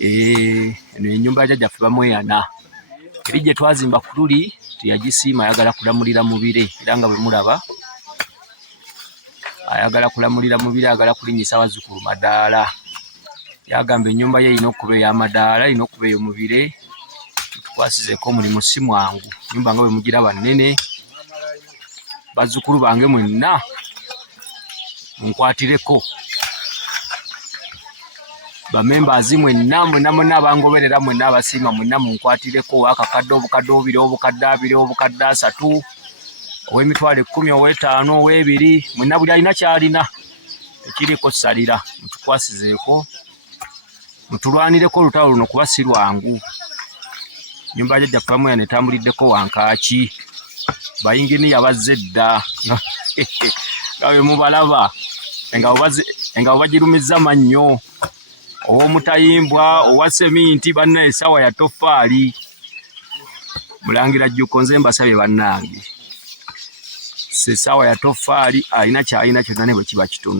eno ennyumba ya jjajjaffe bamweyana. Eri gye twazimba ku luli teyagisiima, ayagala kulamulira mu bire, era nga bwe mulaba ayagala kulamulira mu bire, ayagala kulinnyisa abazzukulu madaala. Yagamba ennyumba ye erina okuba ey'amadaala, erina okuba eyo mu bire. Tukwasizeeko omulimu si mwangu, ennyumba nga bwe mugiraba nnene. Bazzukulu bange mwenna munkwatireko, bamembazi mwenna abangoberera mwenna abasiima mwenna munkwatireko. Akakadde, obukadde obubiri, obukadde abiri, obukadde asatu, ow'emitwalo 10, ow'ettaano, ow'ebiri, mwenna buli alina ky'alina, tekiriiko ssalira. Mutukwasizeeko, mutulwanireko olutalo luno kuba si lwangu. Ennyumba ya jjajjaffe bamweyana etambuliddeko wankaaki, bayinginiya bazze dda nga bwe mubalaba, engabo bagirumizza mannyo. Ow'omutayimbwa, owa seminti, banna essaawa ya toffaali. Mulangira Jjukko, nze mbasabye bannange, essaawa ya toffaali alina ky'alina kyonna ne bwe kiba kitono.